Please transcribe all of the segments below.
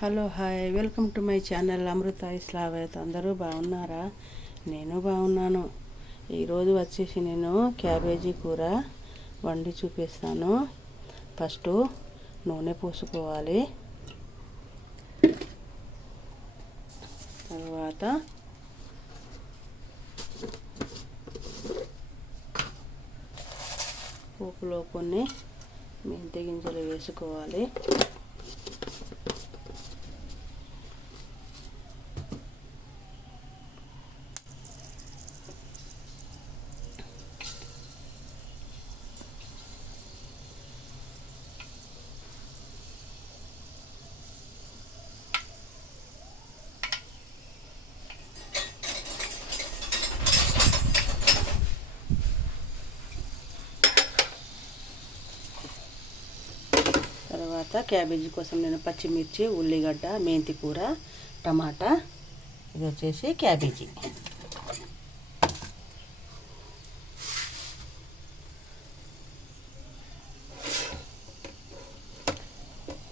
Hello hi, welcome to my channel Amrita Islavath. అందరూ బాగున్నారా? నేను బాగున్నాను. ఈరోజు వచ్చేసి నేను క్యాబేజీ కూర వండి చూపిస్తాను. ఫస్ట్ నూనె పోసుకోవాలి. తర్వాత పోపులో కొన్ని మెంతి గింజలు వేసుకోవాలి. తర్వాత క్యాబేజీ కోసం నేను పచ్చిమిర్చి, ఉల్లిగడ్డ, మెంతి కూర, టమాటా, ఇది వచ్చేసి క్యాబేజీ.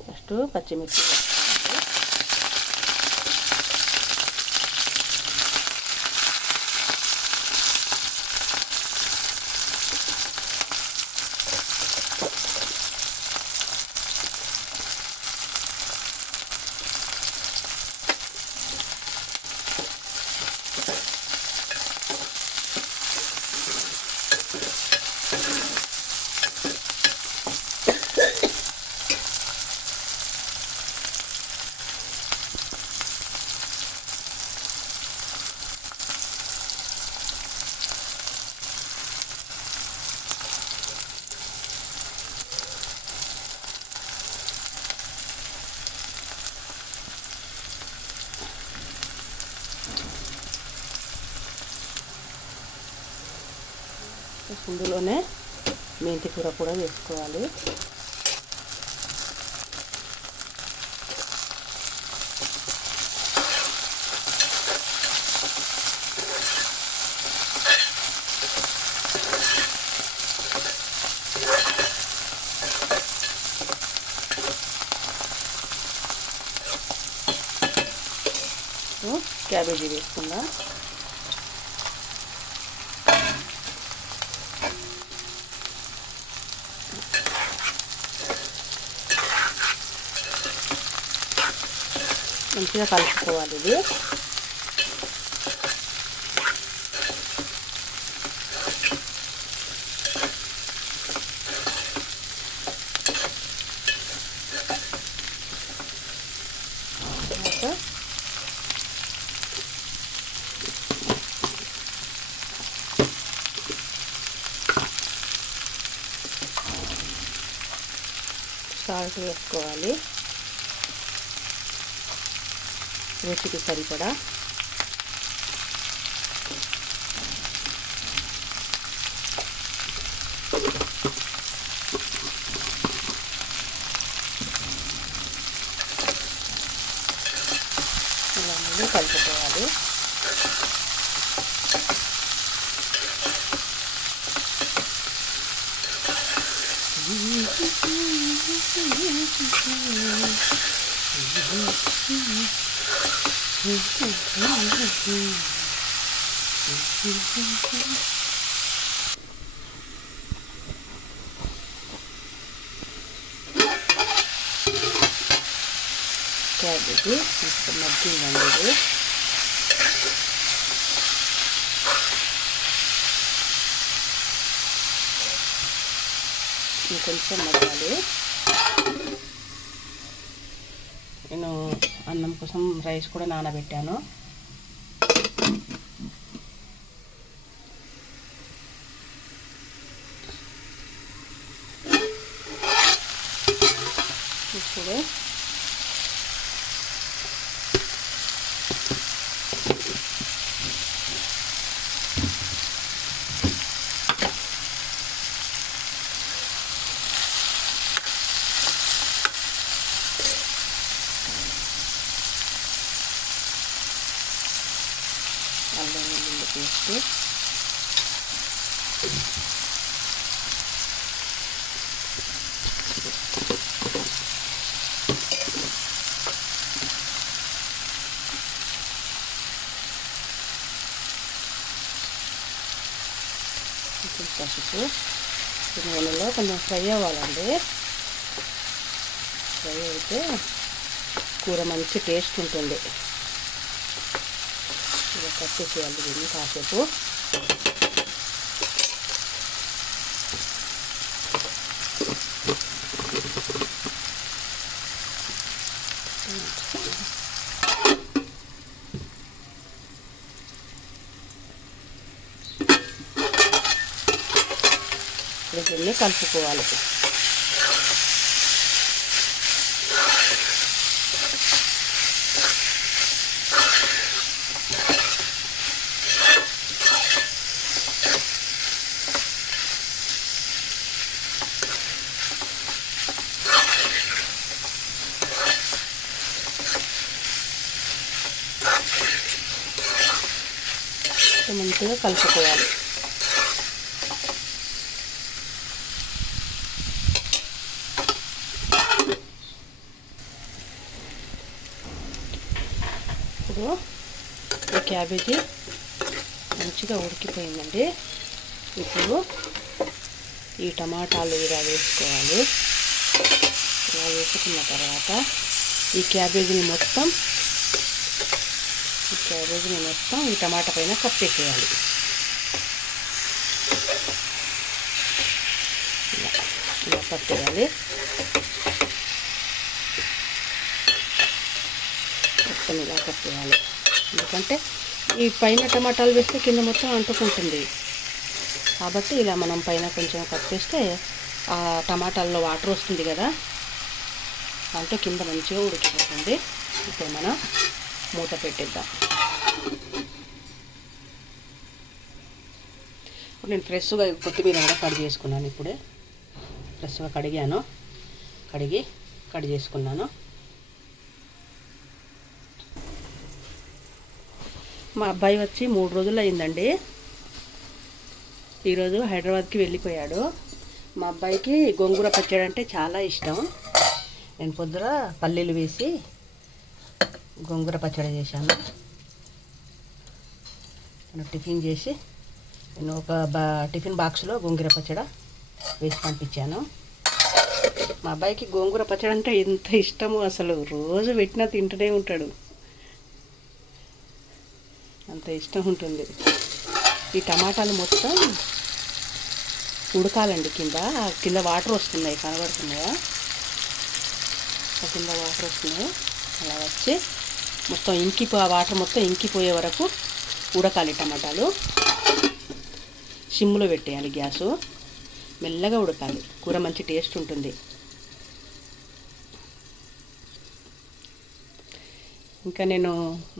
ఫస్ట్ పచ్చిమిర్చి ఇందులోనే మెంతి కూర కూడా వేసుకోవాలి. క్యాబేజీ వేసుకుందాం. మంచిగా కలుపుకోవాలి. ఇది సాల్ట్ వేసుకోవాలి రుచికి సరిపడా. ఇలా ముందు కలుపుకోవాలి. క్యాబేజీ కొంచెం మగ్గిందండి. ఇది ఇంకొంచెం మగ్గాలి. నేను అన్నం కోసం రైస్ కూడా నానబెట్టాను. ఇప్పుడు అల్లం వెల్లుల్లి పేస్ట్, పసుపు నూనెలో కొంచెం ఫ్రై అవ్వాలండి. ఫ్రై అయితే కూర మంచి టేస్ట్ ఉంటుంది. ఇలా కట్టేసేయాలి దీన్ని కాసేపు. దీన్ని కలుపుకోవాలి. మంచిగా కలుపుకోవాలి. ఇప్పుడు ఈ క్యాబేజీ మంచిగా ఉడికిపోయిందండి. ఇప్పుడు ఈ టమాటాలు ఇలా వేసుకోవాలి. ఇలా వేసుకున్న తర్వాత ఈ క్యాబేజీని మొత్తం ఈ టమాటా పైన కప్పేసేయాలి. ఇలా కప్పేయాలి. మొత్తం ఇలా కప్పేయాలి. ఎందుకంటే ఈ పైన టమాటాలు వేస్తే కింద మొత్తం అంటుకుంటుంది. కాబట్టి ఇలా మనం పైన కొంచెం కప్పేస్తే ఆ టమాటాల్లో వాటర్ వస్తుంది కదా, దాంట్లో కింద మంచిగా ఉడికిపోతుంది. ఇప్పుడు మనం మూత పెట్టేద్దాం. ఇప్పుడు నేను ఫ్రెష్గా కొత్తిమీర కూడా కట్ చేసుకున్నాను. ఇప్పుడే ఫ్రెష్గా కడిగి కట్ చేసుకున్నాను. మా అబ్బాయి వచ్చి 3 రోజులు అయిందండి. ఈరోజు హైదరాబాద్కి వెళ్ళిపోయాడు. మా అబ్బాయికి గోంగూర పచ్చడి అంటే చాలా ఇష్టం. నేను పొద్దున పల్లీలు వేసి గోంగూర పచ్చడి చేశాను. నేను టిఫిన్ చేసి ఒక టిఫిన్ బాక్స్లో గోంగూర పచ్చడి వేసి పంపించాను. మా అబ్బాయికి గోంగూర పచ్చడి అంటే ఎంత ఇష్టమో, అసలు రోజు పెట్టినా తింటూనే ఉంటాడు. అంత ఇష్టం ఉంటుంది. ఈ టమాటాలు మొత్తం ఉడకాలండి. కింద వాటర్ వస్తున్నాయి, కనబడుతున్నాయా? కింద వాటర్ వస్తున్నాయి. అలా వచ్చి మొత్తం వాటర్ మొత్తం ఇంకిపోయే వరకు ఉడకాలి. టమాటాలు సిమ్లో పెట్టేయాలి. గ్యాసు మెల్లగా ఉడకాలి. కూర మంచి టేస్ట్ ఉంటుంది. ఇంకా నేను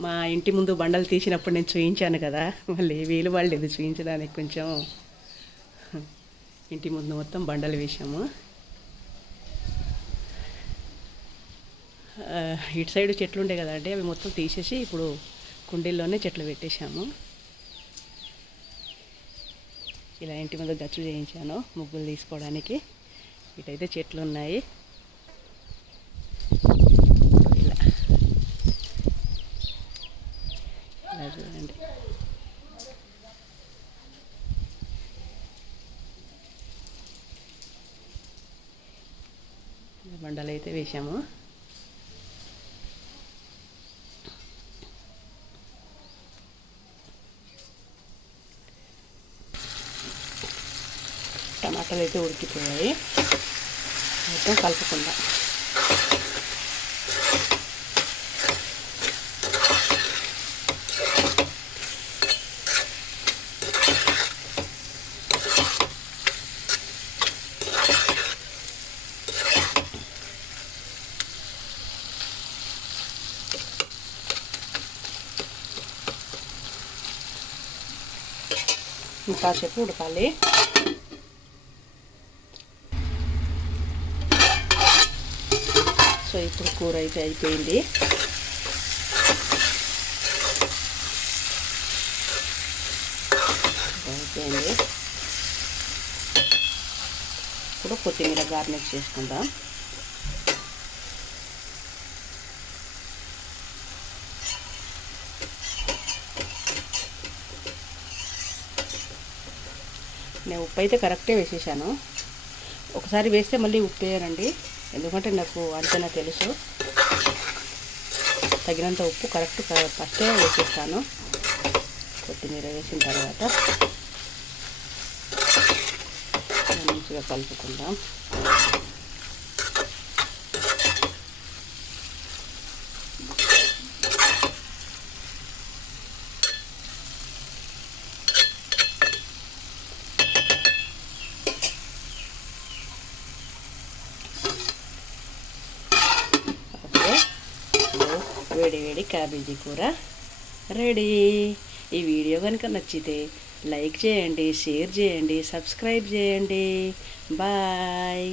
మా ఇంటి ముందు బండలు తీసినప్పుడు నేను చూయించాను కదా, మళ్ళీ వీలు పడలేదు చూయించడానికి. కొంచెం ఇంటి ముందు మొత్తం బండలు వేసాము. ఇటు సైడ్ చెట్లు ఉండే కదండి, అవి మొత్తం తీసేసి ఇప్పుడు కుండీల్లోనే చెట్లు పెట్టేశాము. ఇలా ఇంటి ముందు గచ్చు చేయించాను ముగ్గులు తీసుకోవడానికి. ఇటైతే చెట్లు ఉన్నాయి. ఇలా చూడండి. బండలు అయితే వేసాము. టమాటాలు అయితే ఉడికిపోయాయి. మొత్తం కలుపుకుందాం. ఇంకాసేపు ఉడకాలి. సో ఇప్పుడు కూర అయితే అయిపోయింది. ఇప్పుడు కొత్తిమీర గార్నిష్ చేసుకుందాం. నేను ఉప్పు అయితే కరెక్టే వేసేసాను. ఒకసారి వేస్తే మళ్ళీ ఉప్పు వేయనండి, ఎందుకంటే నాకు అంతనా తెలుసు. తగినంత ఉప్పు కరెక్ట్ ఫస్టే వేసేస్తాను. కొత్తిమీర వేసిన తర్వాత మంచిగా కలుపుకుందాం. వేడి వేడి క్యాబేజీ కూర రెడీ. ఈ వీడియో కనుక నచ్చితే లైక్ చేయండి, షేర్ చేయండి, సబ్స్క్రైబ్ చేయండి. బాయ్.